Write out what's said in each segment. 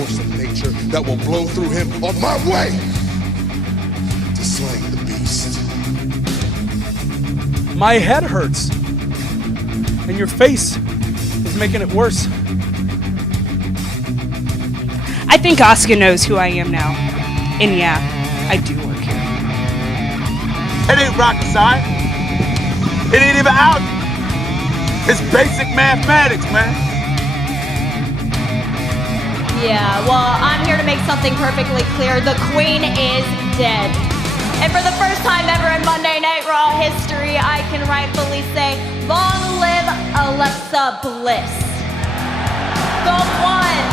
force of nature that will blow through him on my way to slaying the beast. My head hurts, and your face is making it worse. I think Asuka knows who I am now. And yeah, I do work here. It ain't rocket science. It ain't even out. It's basic mathematics, man. Yeah, well, I'm here to make something perfectly clear. The Queen is dead. And for the first time ever in Monday Night Raw history, I can rightfully say, long live Alexa Bliss. The one,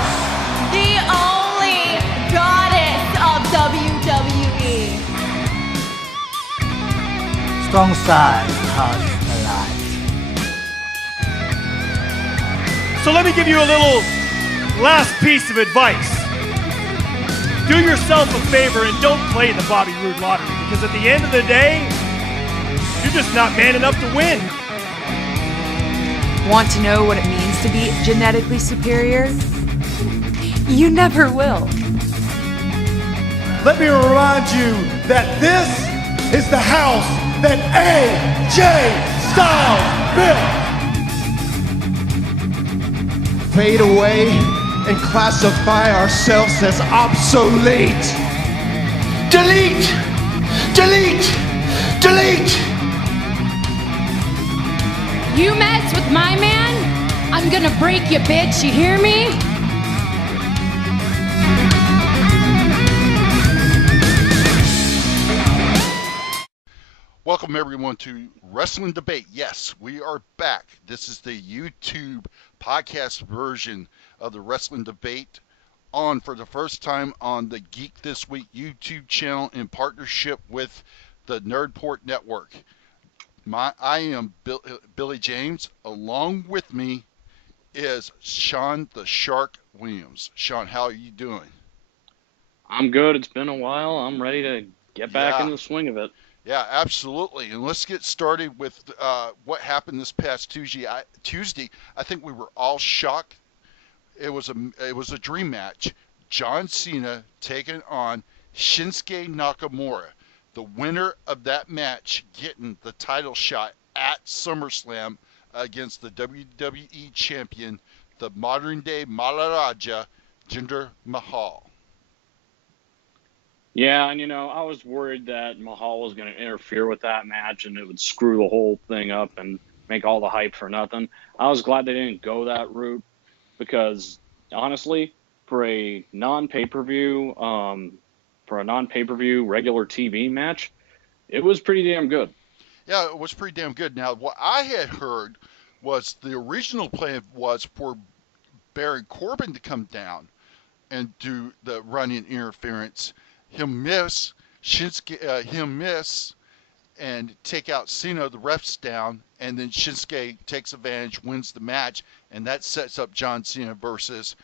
the only goddess of WWE. Strong side comes alive. So let me give you a little last piece of advice. Do yourself a favor and don't play the Bobby Roode lottery, because at the end of the day, you're just not man enough to win. Want to know what it means to be genetically superior? You never will. Let me remind you that this is the house that AJ Styles built. Fade away and classify ourselves as obsolete. Delete! Delete! Delete! You mess with my man, I'm gonna break you, bitch. You hear me? Welcome everyone to Wrestling Debate. Yes, we are back. This is the YouTube podcast version of the Wrestling Debate, on for the first time on the Geek This Week YouTube channel in partnership with the Nerdport Network. I am Billy James. Along with me is Sean the Shark Williams. Sean, how are you doing? I'm good. It's been a while. I'm ready to get back into the swing of it. Yeah, absolutely. And let's get started with what happened this past Tuesday. I think we were all shocked. It was a dream match. John Cena taking on Shinsuke Nakamura. The winner of that match getting the title shot at SummerSlam against the WWE champion, the modern-day Maharaja, Jinder Mahal. Yeah, and I was worried that Mahal was going to interfere with that match and it would screw the whole thing up and make all the hype for nothing. I was glad they didn't go that route because, honestly, for a non-pay-per-view regular TV match, it was pretty damn good. Yeah, it was pretty damn good. Now, what I had heard was the original plan was for Baron Corbin to come down and do the running interference, him miss and take out Cena, the refs down, and then Shinsuke takes advantage, wins the match, and that sets up John Cena versus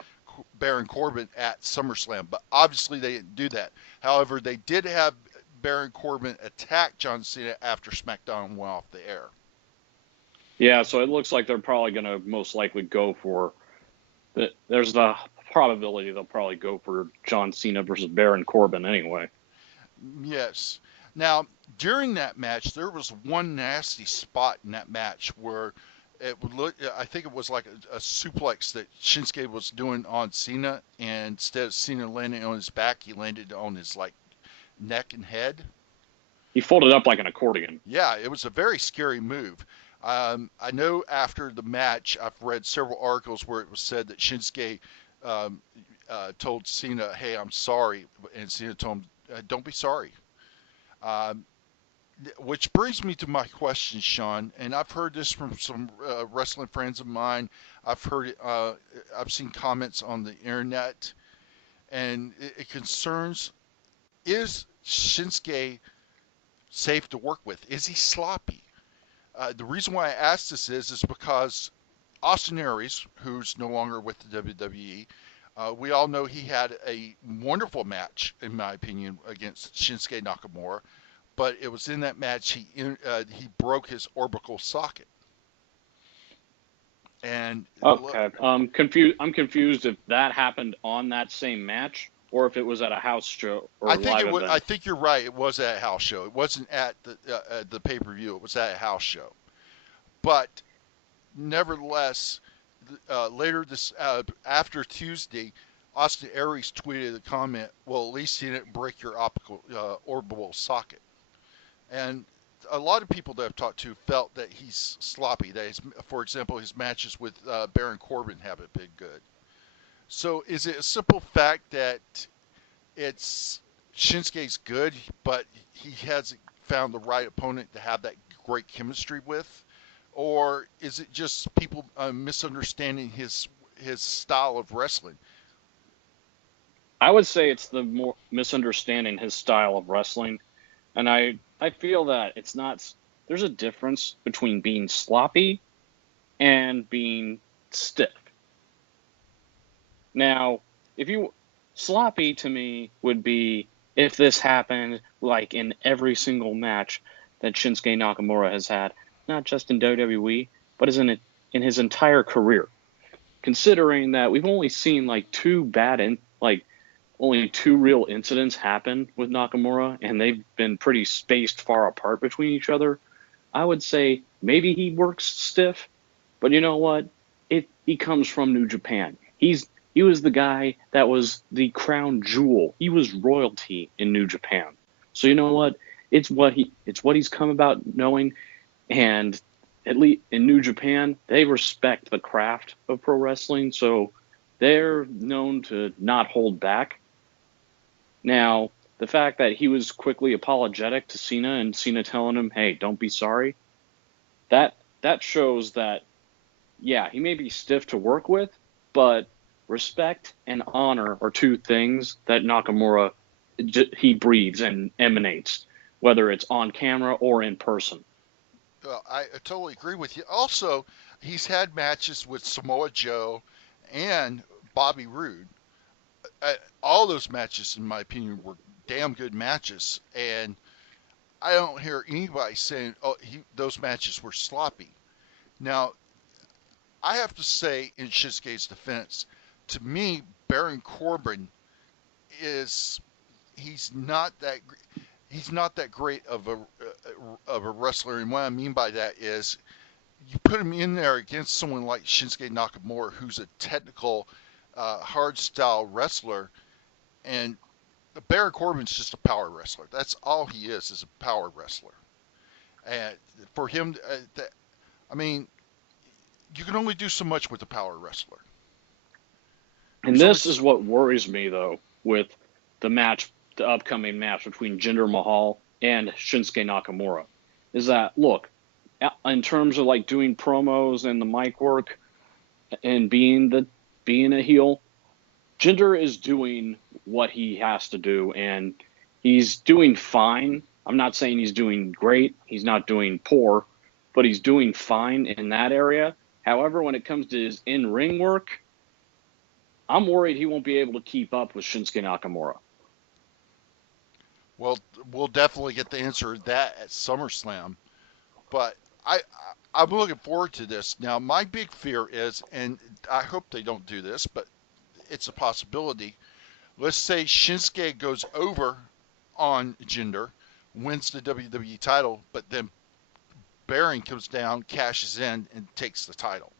Baron Corbin at SummerSlam. But obviously they didn't do that. However, they did have Baron Corbin attack John Cena after SmackDown went off the air. Yeah, so it looks like they're probably going to most likely go for there's the probability they'll probably go for John Cena versus Baron Corbin anyway. Yes. Now, during that match, there was one nasty spot in that match where it would look, I think it was like a suplex that Shinsuke was doing on Cena, and instead of Cena landing on his back, he landed on his neck and head. He folded up like an accordion. Yeah, it was a very scary move. I know after the match, I've read several articles where it was said that Shinsuke told Cena, "Hey, I'm sorry," and Cena told him, "Don't be sorry." Which brings me to my question, Sean, and I've heard this from some wrestling friends of mine. I've heard it. I've seen comments on the internet, and it concerns: is Shinsuke safe to work with? Is he sloppy? The reason why I ask this is because Austin Aries, who's no longer with the WWE, we all know he had a wonderful match, in my opinion, against Shinsuke Nakamura, but it was in that match he broke his orbital socket. And Okay, I'm confused if that happened on that same match or if it was at a house show or I a think live it was. event. I think you're right. It was at a house show. It wasn't at the pay-per-view. It was at a house show. But nevertheless, later this after Tuesday, Austin Aries tweeted a comment. Well, at least he didn't break your optical orbital socket. And a lot of people that I've talked to felt that he's sloppy. That his, for example, his matches with Baron Corbin haven't been good. So is it a simple fact that it's Shinsuke's good, but he hasn't found the right opponent to have that great chemistry with? Or is it just people misunderstanding his style of wrestling? I would say it's the more misunderstanding his style of wrestling, and I feel that it's not. There's a difference between being sloppy and being stiff. Now, if you sloppy to me would be if this happened like in every single match that Shinsuke Nakamura has had, not just in WWE, but as in his entire career. Considering that we've only seen like only two real incidents happen with Nakamura, and they've been pretty spaced far apart between each other, I would say maybe he works stiff, but you know what? He comes from New Japan. He was the guy that was the crown jewel. He was royalty in New Japan. So you know what? It's what he's come about knowing, and at least in New Japan, they respect the craft of pro wrestling, so they're known to not hold back. Now, the fact that he was quickly apologetic to Cena and Cena telling him, "Hey, don't be sorry," that shows that, yeah, he may be stiff to work with, but respect and honor are two things that Nakamura he breathes and emanates, whether it's on camera or in person. I totally agree with you. Also, he's had matches with Samoa Joe and Bobby Roode. All those matches, in my opinion, were damn good matches, and I don't hear anybody saying, "Oh, those matches were sloppy." Now, I have to say, in Shinsuke's defense, to me, Baron Corbin is he's not that great of a wrestler, and what I mean by that is you put him in there against someone like Shinsuke Nakamura, who's a technical, hard style wrestler, and Baron Corbin's just a power wrestler. That's all he is a power wrestler. And for him, I mean, you can only do so much with a power wrestler. And this is what worries me, though, with the upcoming match between Jinder Mahal and Shinsuke Nakamura, is that, look, in terms of like doing promos and the mic work and being a heel, Jinder is doing what he has to do, and he's doing fine. I'm not saying he's doing great. He's not doing poor, but he's doing fine in that area. However, when it comes to his in-ring work, I'm worried he won't be able to keep up with Shinsuke Nakamura. Well, we'll definitely get the answer to that at SummerSlam. But I'm looking forward to this. Now, my big fear is, and I hope they don't do this, but it's a possibility. Let's say Shinsuke goes over on Jinder, wins the WWE title, but then Baron comes down, cashes in, and takes the title.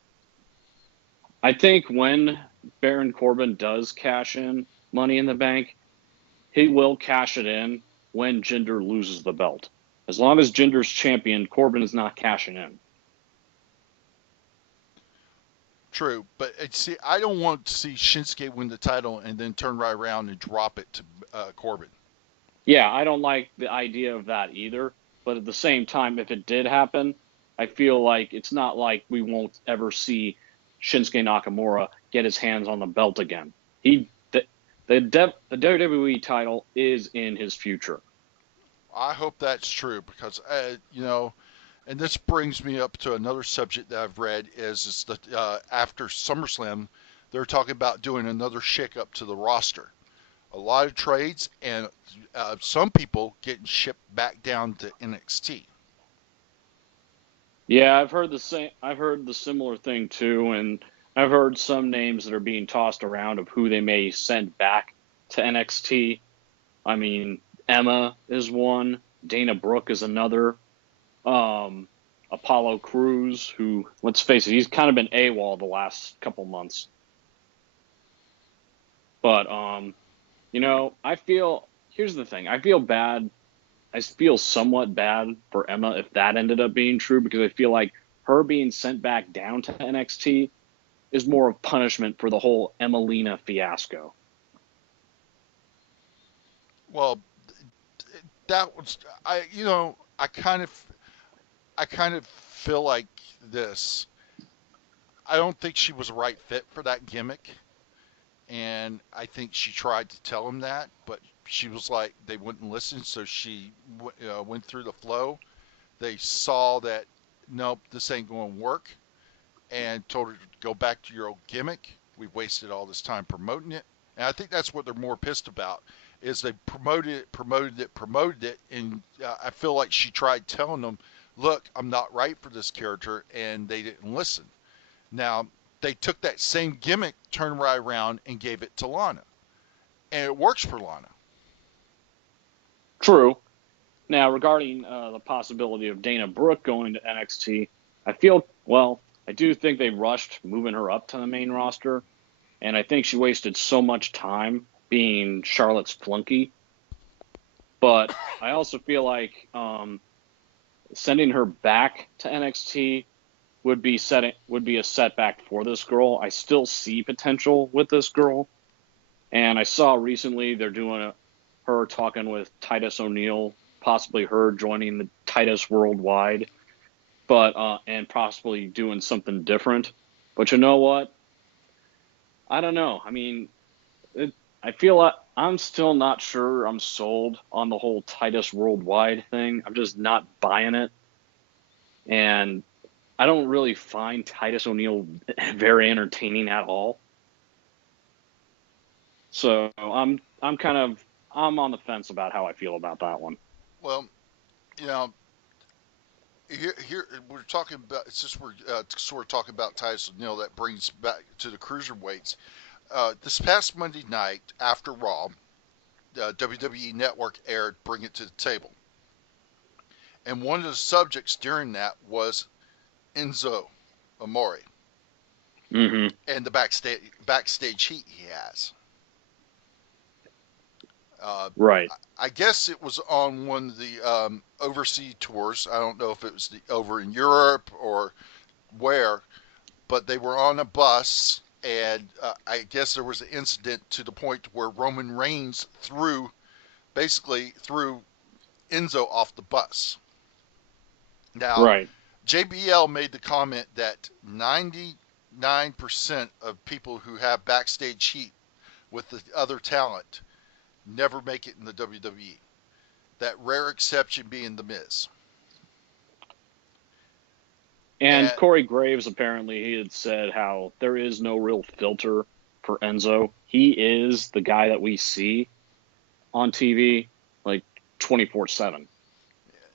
I think when Baron Corbin does cash in Money in the Bank, he will cash it in when Jinder loses the belt. As long as Jinder's champion, Corbin is not cashing in. True, but see, I don't want to see Shinsuke win the title and then turn right around and drop it to Corbin. Yeah, I don't like the idea of that either. But at the same time, if it did happen, I feel like it's not like we won't ever see Shinsuke Nakamura get his hands on the belt again. The WWE title is in his future. I hope that's true because, and this brings me up to another subject that I've read is that after SummerSlam, they're talking about doing another shakeup to the roster. A lot of trades and some people getting shipped back down to NXT. Yeah, I've heard the same. I've heard the similar thing too, and I've heard some names that are being tossed around of who they may send back to NXT. I mean, Emma is one. Dana Brooke is another. Apollo Crews, who, let's face it, he's kind of been AWOL the last couple months. But here's the thing. I feel somewhat bad for Emma if that ended up being true, because I feel like her being sent back down to NXT is more of punishment for the whole Emelina fiasco. Well, that was I kind of feel like this. I don't think she was a right fit for that gimmick, and I think she tried to tell him that, but she was like, they wouldn't listen, so she went through the flow. They saw that, nope, this ain't going to work, and told her to go back to your old gimmick. We've wasted all this time promoting it. And I think that's what they're more pissed about, is they promoted it, and I feel like she tried telling them, look, I'm not right for this character, and they didn't listen. Now, they took that same gimmick, turned right around, and gave it to Lana. And it works for Lana. True. Now, regarding the possibility of Dana Brooke going to NXT, I do think they rushed moving her up to the main roster, and I think she wasted so much time being Charlotte's flunky. But I also feel like sending her back to NXT would be a setback for this girl. I still see potential with this girl, and I saw recently they're doing her talking with Titus O'Neil, possibly her joining the Titus Worldwide, but and possibly doing something different. But you know what? I don't know. I mean, I feel like I'm still not sure I'm sold on the whole Titus Worldwide thing. I'm just not buying it, and I don't really find Titus O'Neil very entertaining at all. So I'm on the fence about how I feel about that one. Well, here we're talking about, since we're sort of talking about Titus O'Neil, that brings back to the cruiserweights. This past Monday night after Raw, WWE Network aired Bring It to the Table, and one of the subjects during that was Enzo Amore and the backstage heat he has. Right. I guess it was on one of the overseas tours. I don't know if it was over in Europe or where, but they were on a bus, and I guess there was an incident to the point where Roman Reigns threw Enzo off the bus. Now, right. JBL made the comment that 99% of people who have backstage heat with the other talent never make it in the WWE. That rare exception being The Miz. And Corey Graves, apparently, he had said how there is no real filter for Enzo. He is the guy that we see on TV, like 24/7.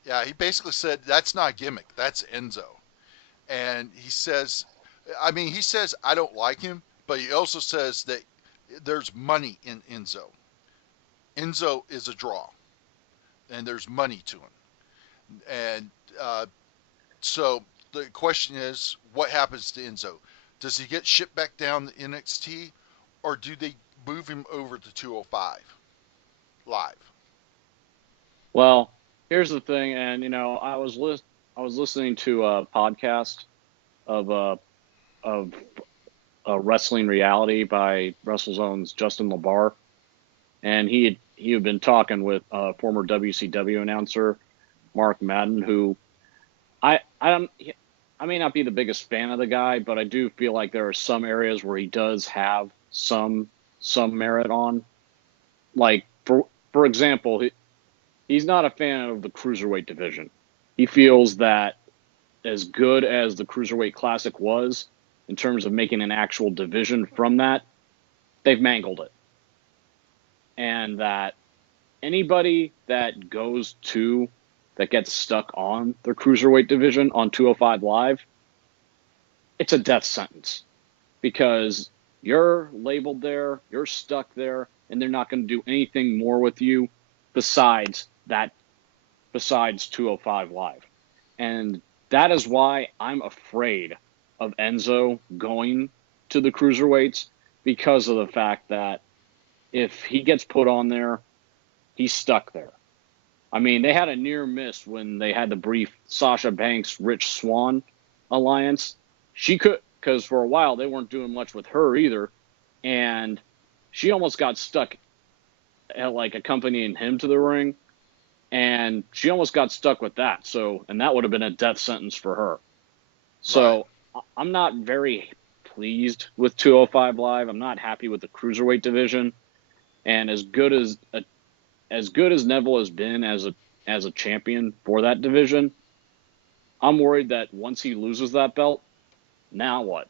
Yeah, he basically said that's not a gimmick. That's Enzo. And he says, I don't like him, but he also says that there's money in Enzo. Enzo is a draw, and there's money to him. And so the question is, what happens to Enzo? Does he get shipped back down to NXT, or do they move him over to 205 live? Well, here's the thing, and I was listening to a podcast of Wrestling Reality by WrestleZone's Justin LaBar, and he had been talking with former WCW announcer Mark Madden, who I may not be the biggest fan of the guy, but I do feel like there are some areas where he does have some merit on. Like for example, he's not a fan of the Cruiserweight division. He feels that as good as the Cruiserweight Classic was, in terms of making an actual division from that, they've mangled it. And that anybody that goes to that gets stuck on the cruiserweight division on 205 Live, it's a death sentence because you're labeled there, you're stuck there, and they're not going to do anything more with you besides 205 Live. And that is why I'm afraid of Enzo going to the cruiserweights, because of the fact that if he gets put on there, he's stuck there. I mean, they had a near miss when they had the brief Sasha Banks Rich Swann alliance. She could, because for a while they weren't doing much with her either, and she almost got stuck at like accompanying him to the ring, and she almost got stuck with that. So, and that would have been a death sentence for her. So, right. I'm not very pleased with 205 Live. I'm not happy with the cruiserweight division, and as good as Neville has been as a champion for that division, I'm worried that once he loses that belt, now what?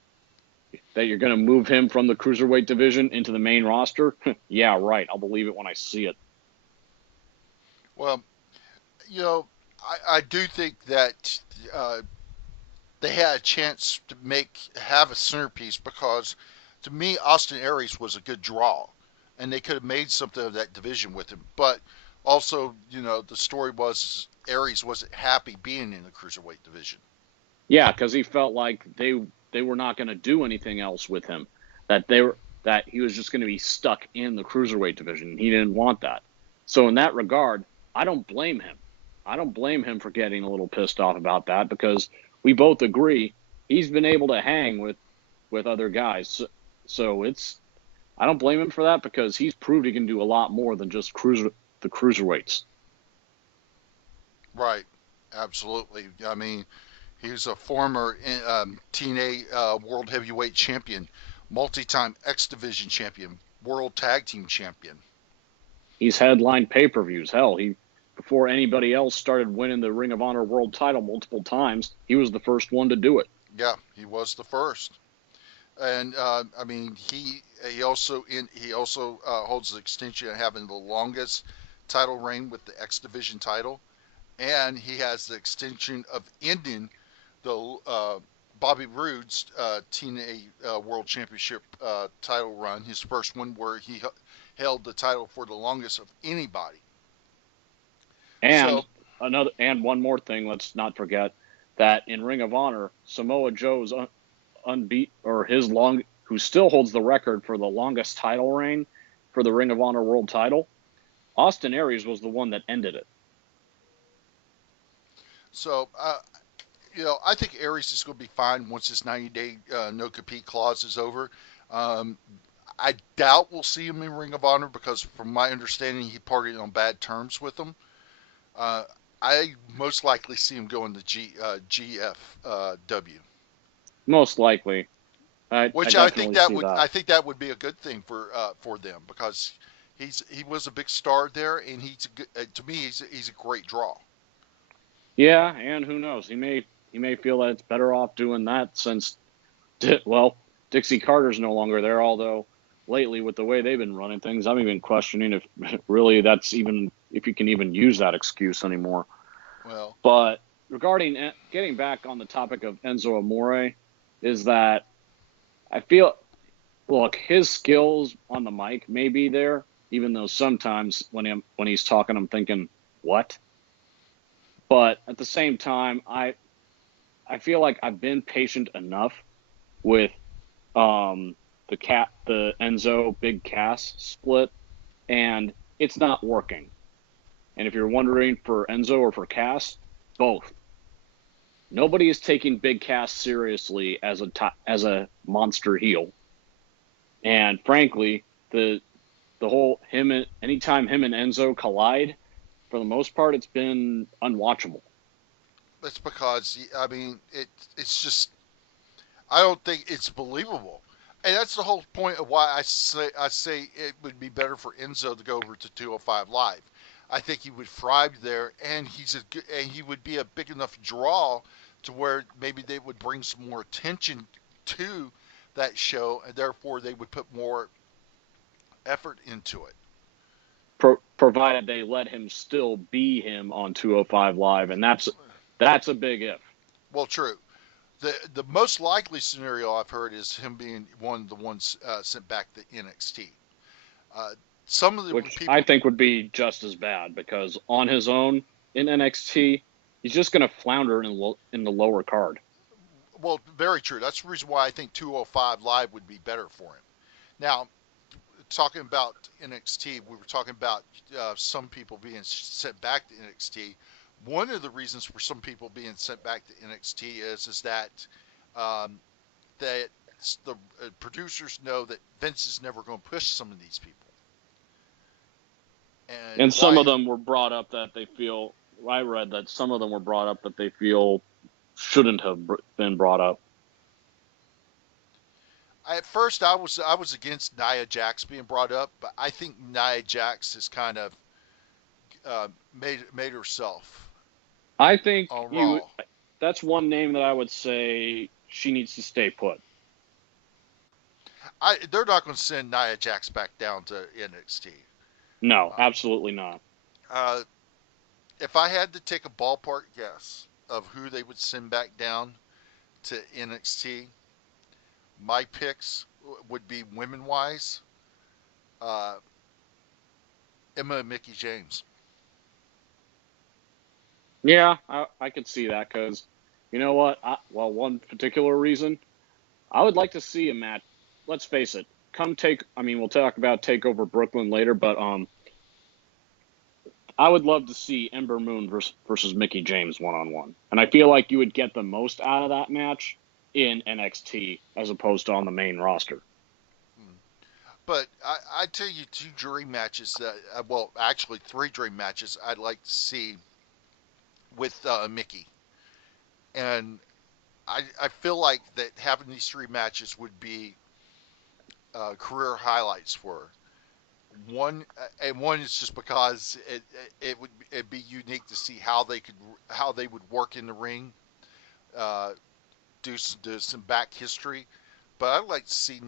That you're going to move him from the cruiserweight division into the main roster? Yeah, right. I'll believe it when I see it. Well, I do think that they had a chance to have a centerpiece, because to me, Austin Aries was a good draw, and they could have made something of that division with him. But also, the story was Aries wasn't happy being in the cruiserweight division. Yeah, because he felt like they were not going to do anything else with him. That he was just going to be stuck in the cruiserweight division. He didn't want that. So in that regard, I don't blame him. I don't blame him for getting a little pissed off about that, because we both agree he's been able to hang with other guys. So I don't blame him for that, because he's proved he can do a lot more than just the cruiserweights. Right. Absolutely. I mean, he's a former TNA World Heavyweight Champion, multi-time X Division Champion, World Tag Team Champion. He's headlined pay-per-views. Hell, before anybody else started winning the Ring of Honor World title multiple times, he was the first one to do it. Yeah, he was the first. And I mean, he also holds the extension of having the longest title reign with the X Division title, and he has the extension of ending the Bobby Roode's TNA World Championship title run, his first one where he held the title for the longest of anybody. And one more thing, let's not forget that in Ring of Honor, Samoa Joe's who still holds the record for the longest title reign for the Ring of Honor World title, Austin Aries was the one that ended it. So, I think Aries is going to be fine once this 90-day no-compete clause is over. I doubt we'll see him in Ring of Honor, because from my understanding, he parted on bad terms with them. I most likely see him going to GFW. Most likely. I think that would be a good thing for them, because he was a big star there, and to me he's a great draw. Yeah, and who knows? He may feel that it's better off doing that, since Dixie Carter's no longer there. Although lately, with the way they've been running things, I'm even questioning if really if you can even use that excuse anymore. Well, but regarding getting back on the topic of Enzo Amore, is that I feel, look, his skills on the mic may be there, even though sometimes when he's talking, I'm thinking, what? But at the same time, I feel like I've been patient enough with the Enzo Big Cass split, and it's not working. And if you're wondering for Enzo or for Cass, both. Nobody is taking Big Cass seriously as a monster heel. And frankly, the whole anytime him and Enzo collide, for the most part, it's been unwatchable. That's because, I mean, it's just, I don't think it's believable. And that's the whole point of why I say it would be better for Enzo to go over to 205 Live. I think he would thrive there, and he would be a big enough draw to where maybe they would bring some more attention to that show, and therefore they would put more effort into it. provided they let him still be him on 205 Live, and that's a big if. Well, true. The most likely scenario I've heard is him being one of the ones sent back to NXT. Some of the Which people I think would be just as bad, because on his own in NXT, he's just going to flounder in the lower card. Well, very true. That's the reason why I think 205 Live would be better for him. Now, talking about NXT, we were talking about some people being sent back to NXT. One of the reasons for some people being sent back to NXT is that that the producers know that Vince is never going to push some of these people. And some of them were brought up that they feel, I read that some of them were brought up that they feel shouldn't have been brought up. At first, I was against Nia Jax being brought up, but I think Nia Jax has kind of made herself. I think on Raw. That's one name that I would say she needs to stay put. They're not going to send Nia Jax back down to NXT. No, absolutely not. If I had to take a ballpark guess of who they would send back down to NXT, my picks would be women-wise, Emma and Mickie James. Yeah, I could see that, because you know what? One particular reason, I would like to see a match. Let's face it. We'll talk about TakeOver Brooklyn later, but I would love to see Ember Moon versus Mickie James one-on-one. And I feel like you would get the most out of that match in NXT as opposed to on the main roster. But I tell you, 2 dream matches, actually 3 dream matches I'd like to see with Mickie. And I feel like that having these 3 matches would be career highlights for her. One is just because it'd be unique to see how they would work in the ring, do some back history. But I'd like to see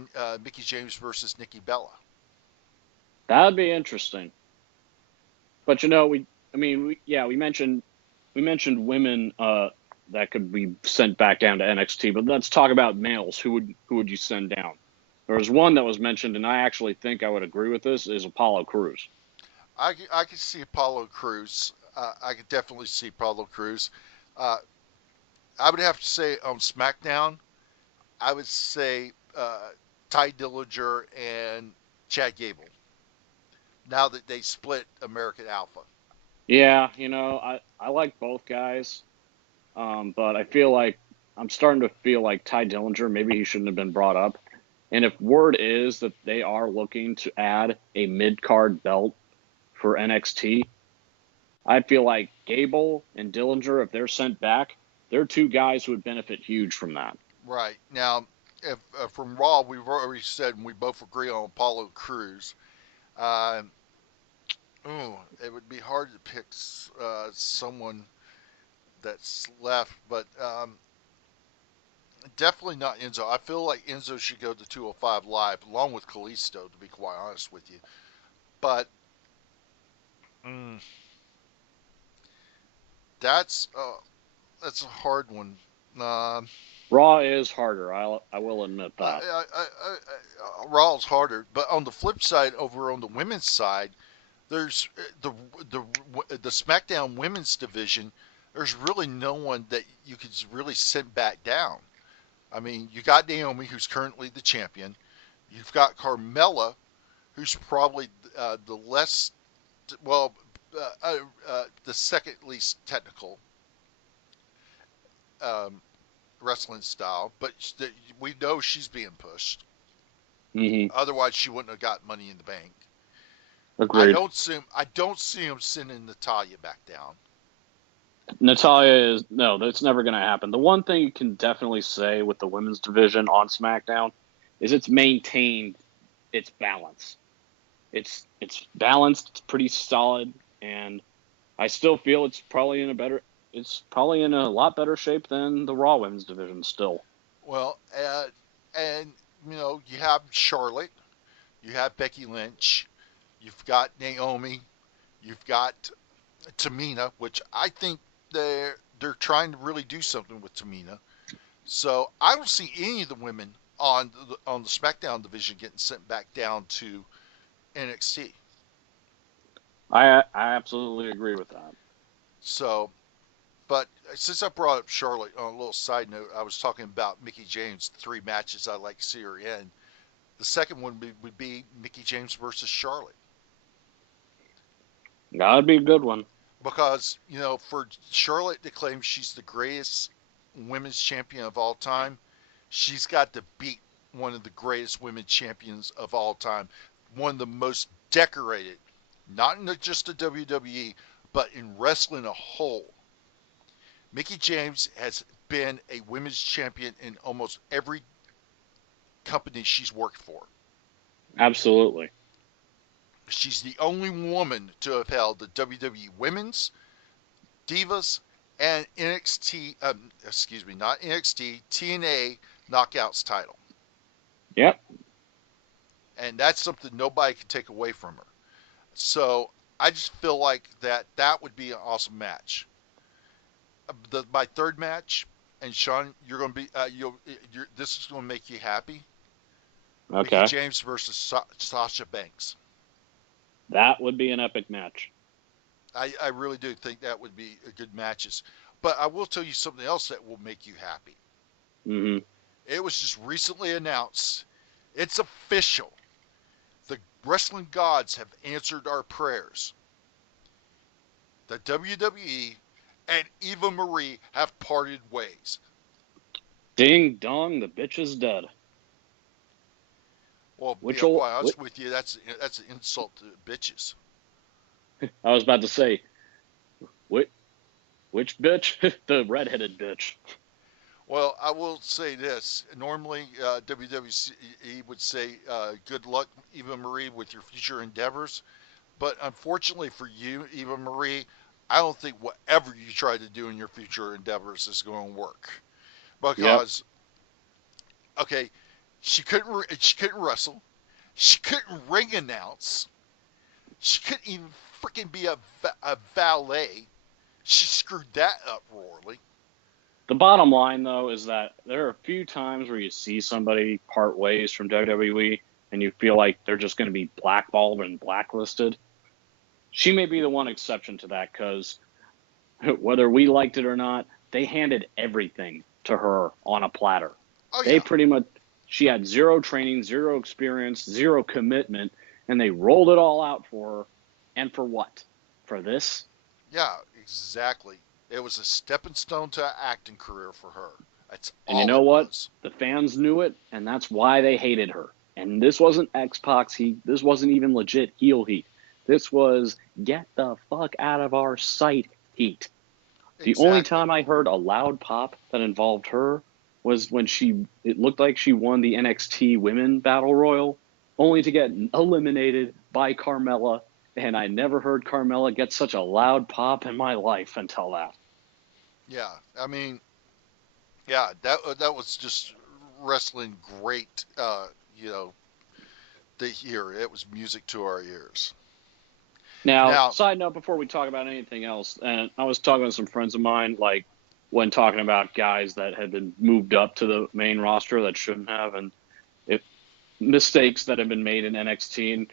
Mickie James versus Nikki Bella. That'd be interesting. But we mentioned women that could be sent back down to NXT. But let's talk about males. Who would you send down? There was one that was mentioned, and I actually think I would agree with this, is Apollo Crews. I could see Apollo Crews. I could definitely see Apollo Crews. I would have to say on SmackDown, I would say Ty Dillinger and Chad Gable. Now that they split American Alpha. Yeah, I like both guys, but I'm starting to feel like Ty Dillinger, maybe he shouldn't have been brought up. And if word is that they are looking to add a mid-card belt for NXT, I feel like Gable and Dillinger, if they're sent back, they're 2 guys who would benefit huge from that. Right. Now, if from Raw, we've already said, and we both agree on Apollo Crews. It would be hard to pick someone that's left, but definitely not Enzo. I feel like Enzo should go to 205 Live, along with Kalisto, to be quite honest with you. But that's a hard one. Raw is harder. I will admit that. Raw is harder, but on the flip side, over on the women's side, there's the SmackDown women's division. There's really no one that you could really send back down. I mean, you got Naomi, who's currently the champion. You've got Carmella, who's probably the second least technical wrestling style, but we know she's being pushed. Mm-hmm. Otherwise, she wouldn't have got Money in the Bank. Agreed. I don't see him sending Natalya back down. Natalya that's never going to happen. The one thing you can definitely say with the women's division on SmackDown is it's maintained its balance. It's balanced, it's pretty solid, and I still feel it's probably in a lot better shape than the Raw women's division still. Well, and you have Charlotte, you have Becky Lynch, you've got Naomi, You've got Tamina, which I think they're trying to really do something with Tamina. So I don't see any of the women on the SmackDown division getting sent back down to NXT. I absolutely agree with that. So, but since I brought up Charlotte, on a little side note, I was talking about Mickie James, 3 matches I'd like to see her in. The second one would be Mickie James versus Charlotte. That'd be a good one. Because, for Charlotte to claim she's the greatest women's champion of all time, she's got to beat one of the greatest women champions of all time. One of the most decorated, not in just the WWE, but in wrestling a whole. Mickie James has been a women's champion in almost every company she's worked for. Absolutely. She's the only woman to have held the WWE Women's, Divas, and NXT, not NXT, TNA Knockouts title. Yep. And that's something nobody can take away from her. So I just feel like that would be an awesome match. My third match, and Sean, you're going to be, this is going to make you happy. Okay. Mickie James versus Sasha Banks. That would be an epic match. I really do think that would be a good matches. But I will tell you something else that will make you happy. Mm-hmm. It was just recently announced. It's official. The wrestling gods have answered our prayers. The WWE and Eva Marie have parted ways. Ding dong, the bitch is dead. Well, to be quite honest with you, that's an insult to bitches. I was about to say, which bitch? The redheaded bitch. Well, I will say this. Normally, WWE would say, good luck, Eva Marie, with your future endeavors. But unfortunately for you, Eva Marie, I don't think whatever you try to do in your future endeavors is going to work. Because, okay, she couldn't wrestle. She couldn't ring announce. She couldn't even freaking be a valet. She screwed that up royally. The bottom line, though, is that there are a few times where you see somebody part ways from WWE and you feel like they're just going to be blackballed and blacklisted. She may be the one exception to that because whether we liked it or not, they handed everything to her on a platter. Oh, they pretty much, she had zero training, zero experience, zero commitment, and they rolled it all out for her. And for what? For this? Yeah, exactly. It was a stepping stone to an acting career for her. That's all. And you know what? The fans knew it, and that's why they hated her. And this wasn't Xbox heat. This wasn't even legit heel heat. This was get the fuck out of our sight heat. The only time I heard a loud pop that involved her was when it looked like she won the NXT Women Battle Royal, only to get eliminated by Carmella. And I never heard Carmella get such a loud pop in my life until that. Yeah, I mean, yeah, that was just wrestling great, to hear. It was music to our ears. Now, side note before we talk about anything else, and I was talking with some friends of mine, like when talking about guys that had been moved up to the main roster that shouldn't have, and if mistakes that have been made in NXT.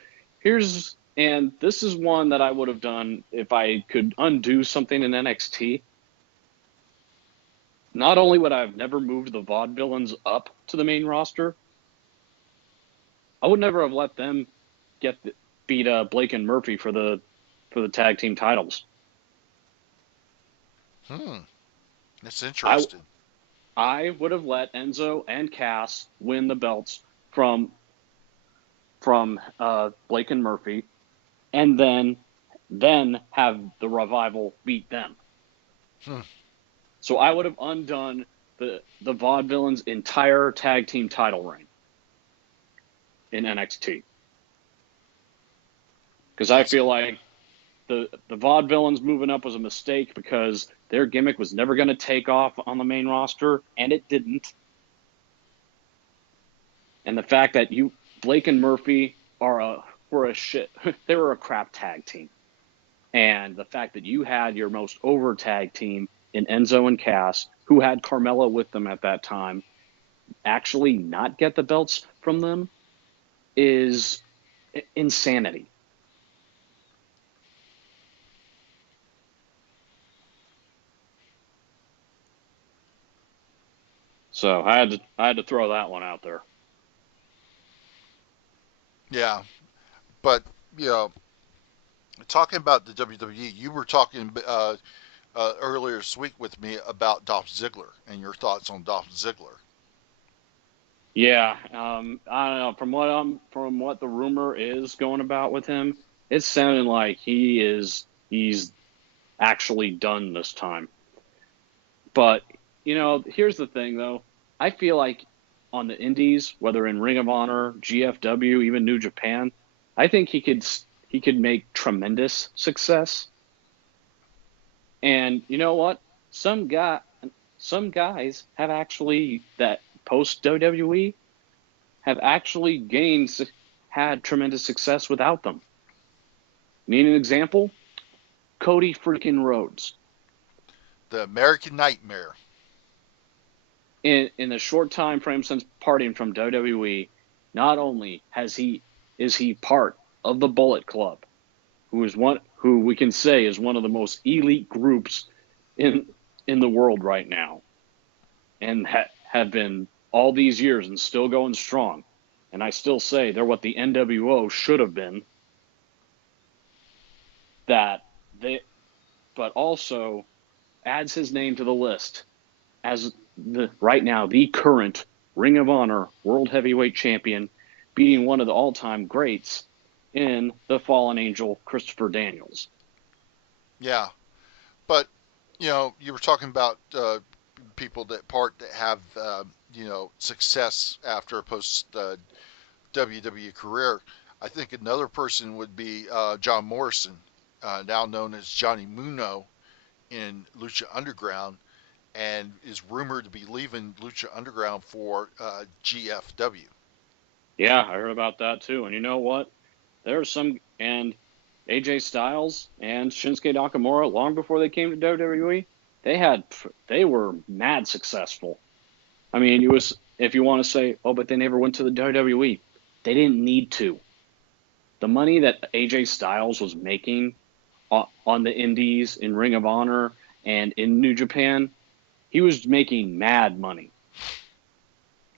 And this is one that I would have done if I could undo something in NXT. Not only would I have never moved the Vaudevillains up to the main roster, I would never have let them beat Blake and Murphy for the tag team titles. That's interesting. I would have let Enzo and Cass win the belts from Blake and Murphy, and then have the Revival beat them. So I would have undone the Vaudevillains' entire tag team title reign in NXT. Because I feel like the Vaudevillains moving up was a mistake because their gimmick was never going to take off on the main roster, and it didn't. And the fact that Blake and Murphy were a crap tag team. And the fact that you had your most over tag team in Enzo and Cass, who had Carmella with them at that time, actually not get the belts from them is insanity. So I had to throw that one out there. Yeah, but talking about the WWE, you were talking earlier this week with me about Dolph Ziggler and your thoughts on Dolph Ziggler. Yeah, I don't know. From what the rumor is going about with him, it's sounding like he's actually done this time. But here's the thing though. I feel like on the Indies, whether in Ring of Honor, GFW, even New Japan, I think he could make tremendous success. And you know what? Some guys have actually, that post WWE, have actually had tremendous success without them. Need an example? Cody freaking Rhodes. The American Nightmare. In the short time frame since parting from WWE, not only is he part of the Bullet Club, who we can say is one of the most elite groups in the world right now, and have been all these years and still going strong. And I still say they're what the NWO should have been. But also adds his name to the list as right now the current Ring of Honor World Heavyweight Champion, beating one of the all-time greats in the Fallen Angel, Christopher Daniels. Yeah, but you were talking about people that have success after a post WWE career. I think another person would be John Morrison, now known as Johnny Muno in Lucha Underground, and is rumored to be leaving Lucha Underground for GFW. Yeah, I heard about that too. And you know what? And AJ Styles and Shinsuke Nakamura, long before they came to WWE, they were mad successful. I mean, if you want to say, oh, but they never went to the WWE, they didn't need to. The money that AJ Styles was making on the Indies, in Ring of Honor, and in New Japan, he was making mad money.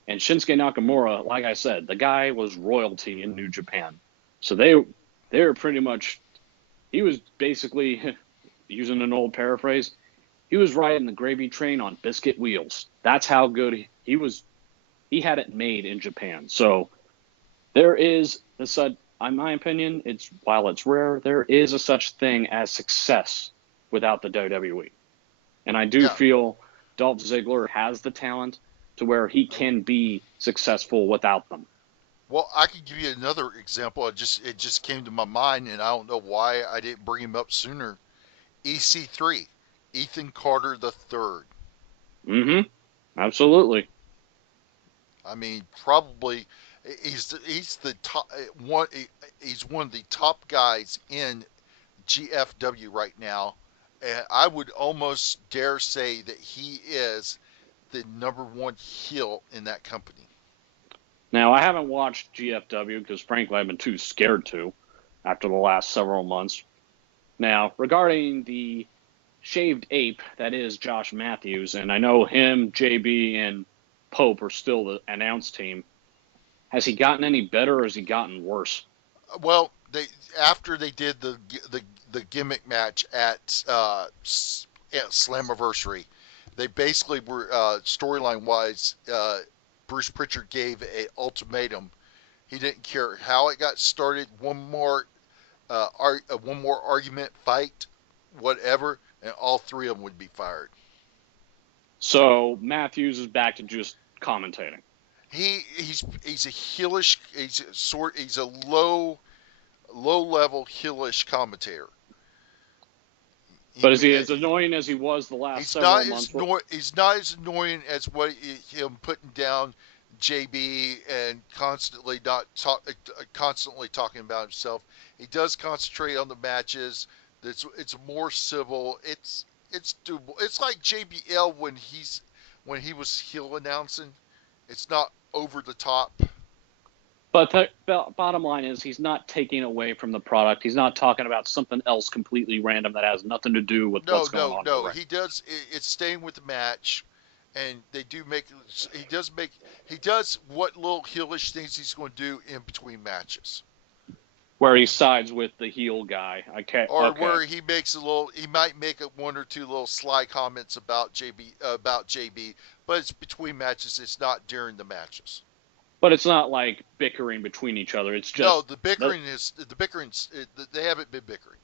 And Shinsuke Nakamura, like I said, the guy was royalty in New Japan. So they were pretty much, he was basically, using an old paraphrase, he was riding the gravy train on biscuit wheels. That's how good he was. He had it made in Japan. So there is in my opinion, while it's rare, there is a such thing as success without the WWE. And I do feel Dolph Ziggler has the talent to where he can be successful without them. Well, I could give you another example. It just came to my mind, and I don't know why I didn't bring him up sooner. EC3, Ethan Carter III. Mm-hmm. Absolutely. I mean, probably he's the top one. He's one of the top guys in GFW right now, and I would almost dare say that he is the number one heel in that company. Now, I haven't watched GFW because, frankly, I've been too scared to after the last several months. Now, regarding the shaved ape that is Josh Matthews, and I know him, JB, and Pope are still the announced team. Has he gotten any better, or has he gotten worse? Well, after they did the gimmick match at Slammiversary, they basically were storyline wise. Bruce Pritchard gave an ultimatum. He didn't care how it got started. One more argument, fight, whatever, and all three of them would be fired. So Matthews is back to just commentating. He's a heelish. He's a low level heelish commentator. But is he as annoying as he was the last several months? He's not as annoying as him putting down JB and constantly talking about himself. He does concentrate on the matches, It's more civil. It's doable. It's like JBL when he was heel announcing. It's not over the top. But the bottom line is he's not taking away from the product. He's not talking about something else completely random that has nothing to do with what's going on. No. He does. It's staying with the match, and they do make. He does what little heelish things he's going to do in between matches. Where he sides with the heel guy. Or where he makes he might make one or two little sly comments about JB, but it's between matches. It's not during the matches. But it's not like bickering between each other. It's just no. The bickering. They haven't been bickering.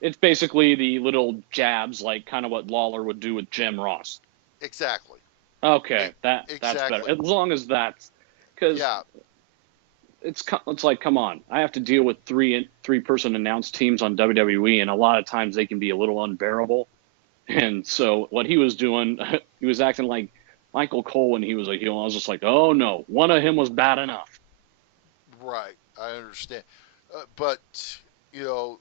It's basically the little jabs, like kind of what Lawler would do with Jim Ross. Exactly. Okay, that's better. As long as that's because it's like, come on, I have to deal with three person announced teams on WWE, and a lot of times they can be a little unbearable. And so what he was doing, he was acting like Michael Cole when he was a heel. I was just like, oh no, one of him was bad enough. Right, I understand, but the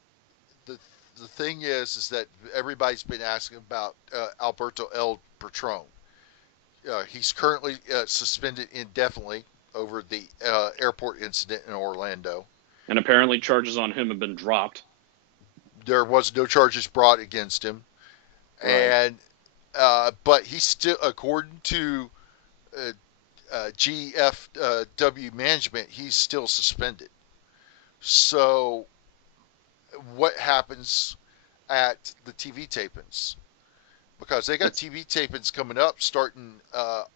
thing is that everybody's been asking about Alberto El Patron. He's currently suspended indefinitely over the airport incident in Orlando. And apparently charges on him have been dropped. There was no charges brought against him. Right. And but he's still, according to GFW management, he's still suspended. So what happens at the TV tapings? Because they got TV tapings coming up starting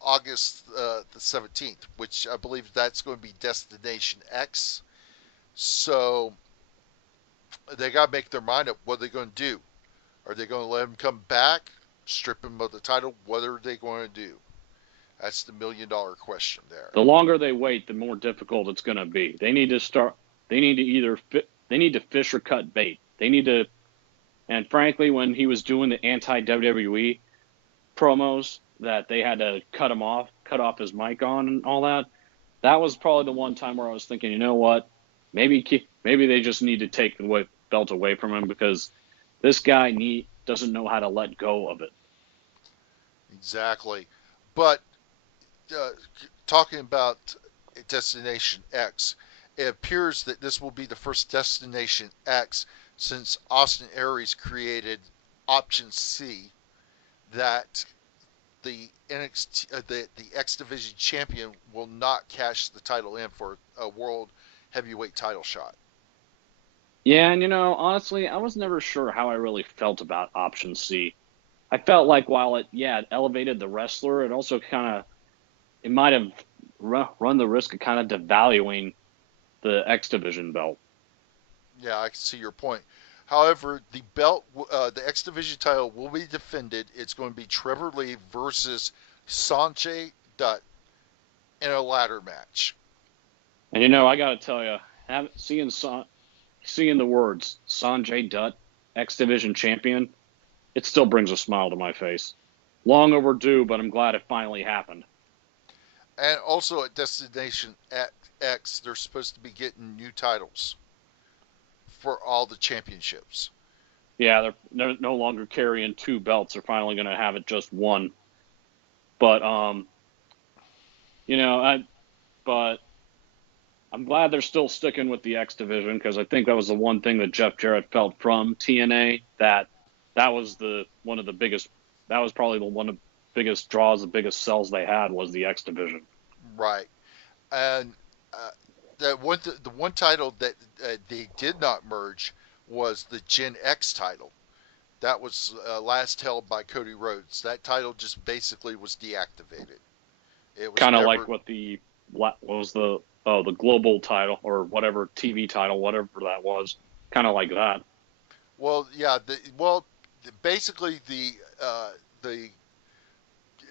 August the 17th, which I believe that's going to be Destination X. So they got to make their mind up what they're going to do. Are they going to let him come back, strip him of the title? What are they going to do? That's the $1 million question there. The longer they wait, the more difficult it's going to be. They need to fish or cut bait. They need to. And frankly, when he was doing the anti-WWE promos that they had to cut off his mic on and all that, that was probably the one time where I was thinking, you know what, maybe they just need to take the belt away from him because this guy doesn't know how to let go of it. Exactly. But talking about Destination X, it appears that this will be the first Destination X since Austin Aries created Option C, that the X Division champion will not cash the title in for a world heavyweight title shot. Yeah, and honestly, I was never sure how I really felt about Option C. I felt like while it elevated the wrestler, it also it might have run the risk of kind of devaluing the X Division belt. Yeah, I can see your point. However, the belt, the X Division title will be defended. It's going to be Trevor Lee versus Sanjay Dutt in a ladder match. And I got to tell you, seeing the words Sanjay Dutt, X Division champion, it still brings a smile to my face. Long overdue, but I'm glad it finally happened. And also at Destination X, they're supposed to be getting new titles for all the championships. Yeah, they're no longer carrying two belts. They're finally going to have it just one. But but I'm glad they're still sticking with the X Division because I think that was the one thing that Jeff Jarrett felt from TNA, that was one of the biggest draws, the biggest sells they had was the X Division. Right. And the one title that they did not merge was the Gen X title. That was last held by Cody Rhodes. That title just basically was deactivated. It was kind of like what was the global title or whatever TV title, whatever that was, kind of like that. Well, yeah. Basically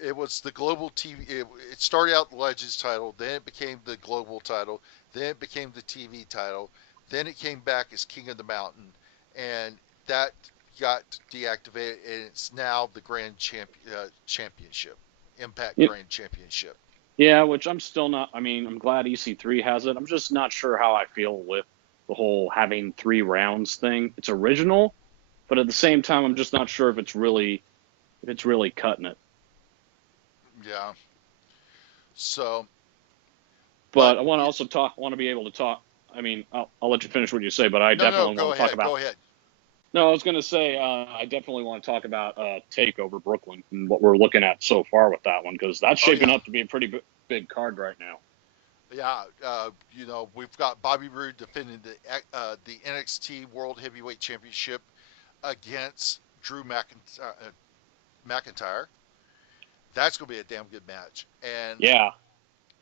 it was the global TV. It started out the Legends title, then it became the global title, then it became the TV title, then it came back as King of the Mountain, and that got deactivated, and it's now the Grand Championship, Impact Grand Championship. Yeah, which I'm still not. I mean, I'm glad EC3 has it. I'm just not sure how I feel with the whole having 3 rounds thing. It's original, But at the same time, I'm just not sure if it's really cutting it. Yeah. So, But I want to also talk. Want to be able to talk. I mean, I'll let you finish what you say, but I definitely want to talk about. Go ahead. No, I was going to say I definitely want to talk about Takeover Brooklyn and what we're looking at so far with that one, because that's shaping up to be a pretty big card right now. Yeah, we've got Bobby Roode defending the NXT World Heavyweight Championship against Drew McIntyre. That's going to be a damn good match. And yeah,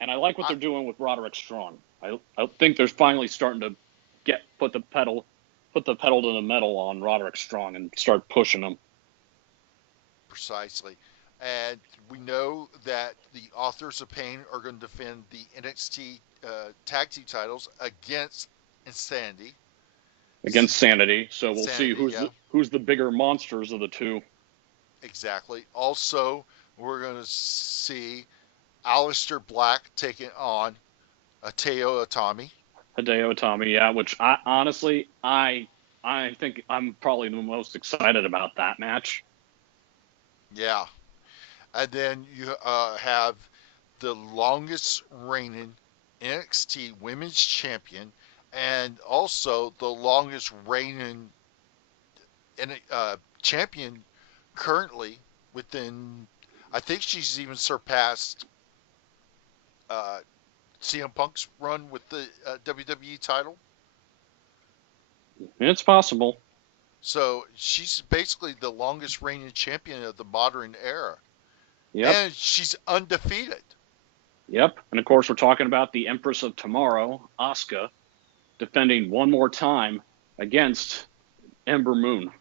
and I like what they're doing with Roderick Strong. I think they're finally starting to put the pedal to the metal on Roderick Strong and start pushing him. Precisely. And we know that the Authors of Pain are going to defend the NXT tag team titles against Insanity. Against Sanity. So we'll see who's the bigger monsters of the two. Exactly. Also, we're going to see Aleister Black taking on Hideo Itami. Hideo Itami, yeah, which I honestly think I'm probably the most excited about that match. Yeah. And then you have the longest reigning NXT Women's Champion and also the longest reigning champion currently within, I think she's even surpassed CM Punk's run with the WWE title. It's possible. So she's basically the longest reigning champion of the modern era. Yep. And she's undefeated. Yep. And of course, we're talking about the Empress of Tomorrow, Asuka, defending one more time against Ember Moon.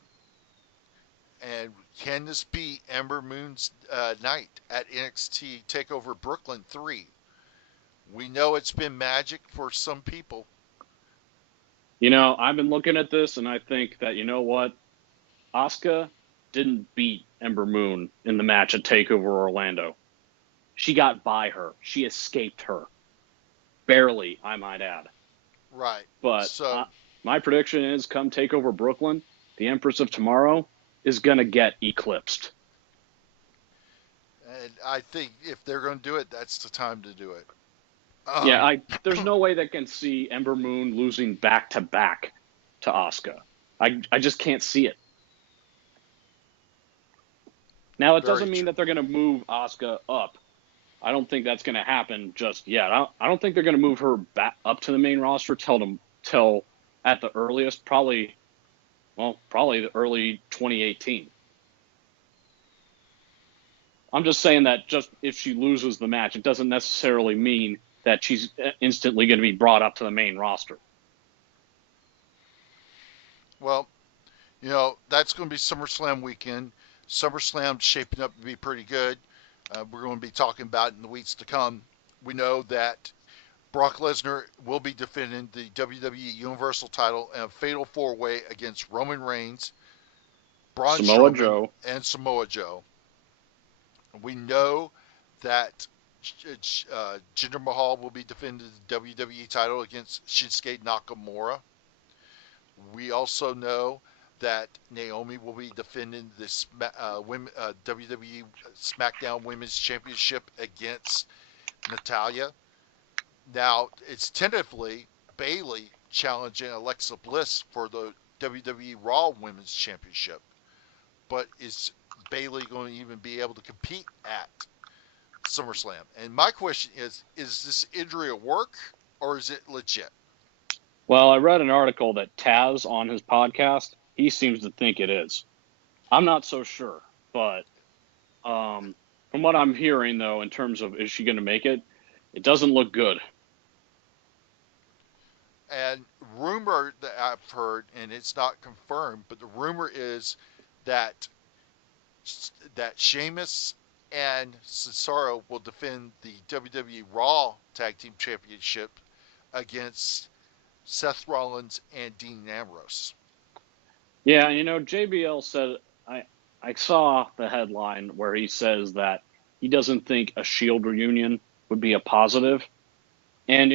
And can this be Ember Moon's night at NXT TakeOver Brooklyn 3? We know it's been magic for some people. I've been looking at this, and I think that, you know what? Asuka didn't beat Ember Moon in the match at TakeOver Orlando. She got by her. She escaped her. Barely, I might add. Right. But so, my prediction is, come TakeOver Brooklyn, the Empress of Tomorrow is going to get eclipsed. And I think if they're going to do it, that's the time to do it. There's no way they can see Ember Moon losing back-to-back to Asuka. I just can't see it. Now, it doesn't mean that they're going to move Asuka up. I don't think that's going to happen just yet. I don't think they're going to move her back up to the main roster till at the earliest, probably the early 2018. I'm just saying that just if she loses the match, it doesn't necessarily mean that she's instantly going to be brought up to the main roster. Well, that's going to be SummerSlam weekend. SummerSlam's shaping up to be pretty good. We're going to be talking about it in the weeks to come. We know that Brock Lesnar will be defending the WWE Universal title in a fatal four-way against Roman Reigns, Braun Strowman, and Samoa Joe. We know that Jinder Mahal will be defending the WWE title against Shinsuke Nakamura. We also know that Naomi will be defending the WWE SmackDown Women's Championship against Natalya. Now, it's tentatively Bayley challenging Alexa Bliss for the WWE Raw Women's Championship. But is Bayley going to even be able to compete at SummerSlam? And my question is this injury a work or is it legit? Well, I read an article that Taz on his podcast, he seems to think it is. I'm not so sure, but from what I'm hearing, though, in terms of is she going to make it, it doesn't look good. And rumor that I've heard, and it's not confirmed, but the rumor is that Sheamus and Cesaro will defend the WWE Raw Tag Team Championship against Seth Rollins and Dean Ambrose. Yeah, JBL said, I saw the headline where he says that he doesn't think a Shield reunion would be a positive. And,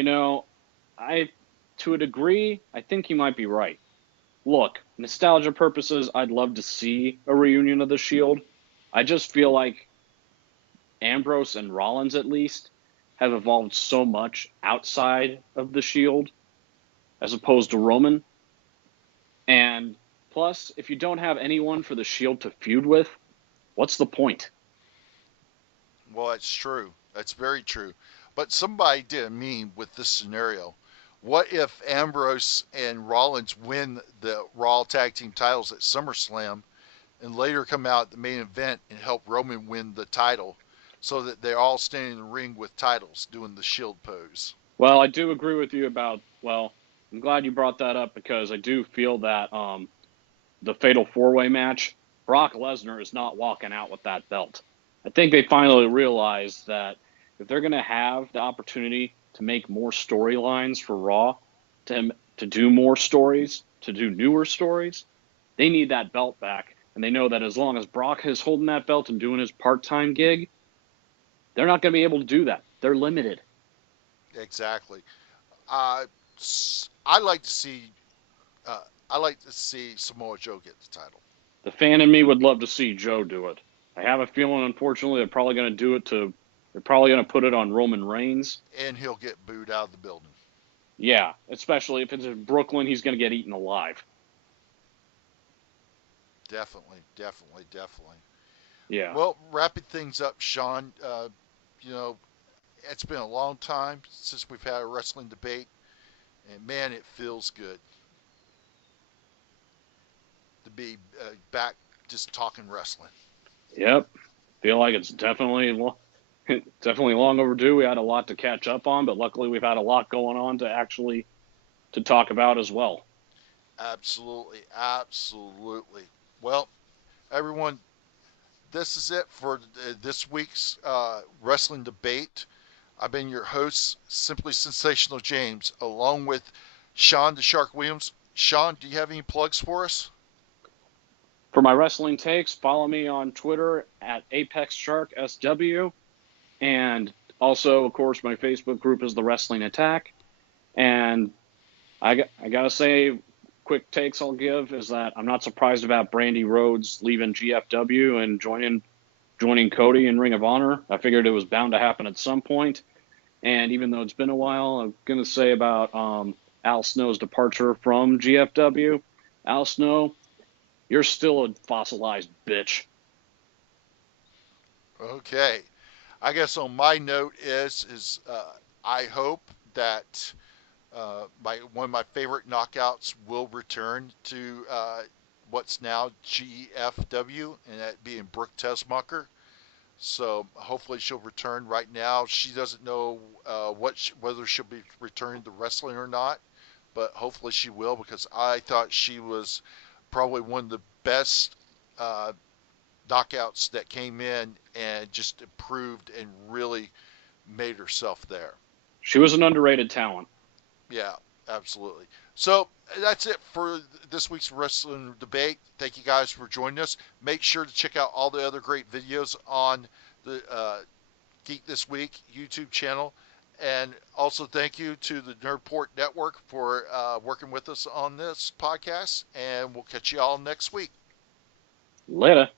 to a degree, I think he might be right. look, nostalgia purposes, I'd love to see a reunion of the Shield. I just feel like Ambrose and Rollins, at least, have evolved so much outside of the Shield as opposed to Roman. And plus, if you don't have anyone for the Shield to feud with, what's the point? Well, that's true. That's very true. But somebody did a meme with this scenario. What if Ambrose and Rollins win the Raw Tag Team titles at SummerSlam and later come out at the main event and help Roman win the title so that they're all standing in the ring with titles doing the Shield pose? Well, I do agree with you about, I'm glad you brought that up because I do feel that the Fatal 4-Way match, Brock Lesnar is not walking out with that belt. I think they finally realized that if they're going to have the opportunity to make more storylines for Raw, to do more stories, to do newer stories, they need that belt back. And they know that as long as Brock is holding that belt and doing his part-time gig, they're not going to be able to do that. They're limited. Exactly. I like to see Samoa Joe get the title. The fan in me would love to see Joe do it. I have a feeling, unfortunately, they're probably going to do it they're probably going to put it on Roman Reigns. And he'll get booed out of the building. Yeah, especially if it's in Brooklyn, he's going to get eaten alive. Definitely. Yeah. Well, wrapping things up, Sean, it's been a long time since we've had a wrestling debate, and man, it feels good to be back just talking wrestling. Yep. Feel like it's definitely long overdue. We had a lot to catch up on, but luckily we've had a lot going on to talk about as well. Absolutely. Well, everyone, this is it for this week's wrestling debate. I've been your host, Simply Sensational James, along with Sean the Shark Williams. Sean, do you have any plugs for us? For my wrestling takes, follow me on Twitter at ApexSharkSW. And also, of course, my Facebook group is The Wrestling Attack. And I got to say, quick takes I'll give is that I'm not surprised about Brandy Rhodes leaving GFW and joining Cody in Ring of Honor. I figured it was bound to happen at some point. And even though it's been a while, I'm going to say about Al Snow's departure from GFW. Al Snow, you're still a fossilized bitch. Okay. I guess on my note is I hope that one of my favorite knockouts will return to what's now GFW, and that being Brooke Tessmacher. So hopefully she'll return. Right now, she doesn't know whether she'll be returning to wrestling or not, but hopefully she will, because I thought she was probably one of the best knockouts that came in and just improved and really made herself there. She was an underrated talent. Yeah, absolutely. So that's it for this week's wrestling debate. Thank you guys for joining us. Make sure to check out all the other great videos on the Geek This Week YouTube channel. And also thank you to the Nerdport Network for working with us on this podcast. And we'll catch you all next week. Later.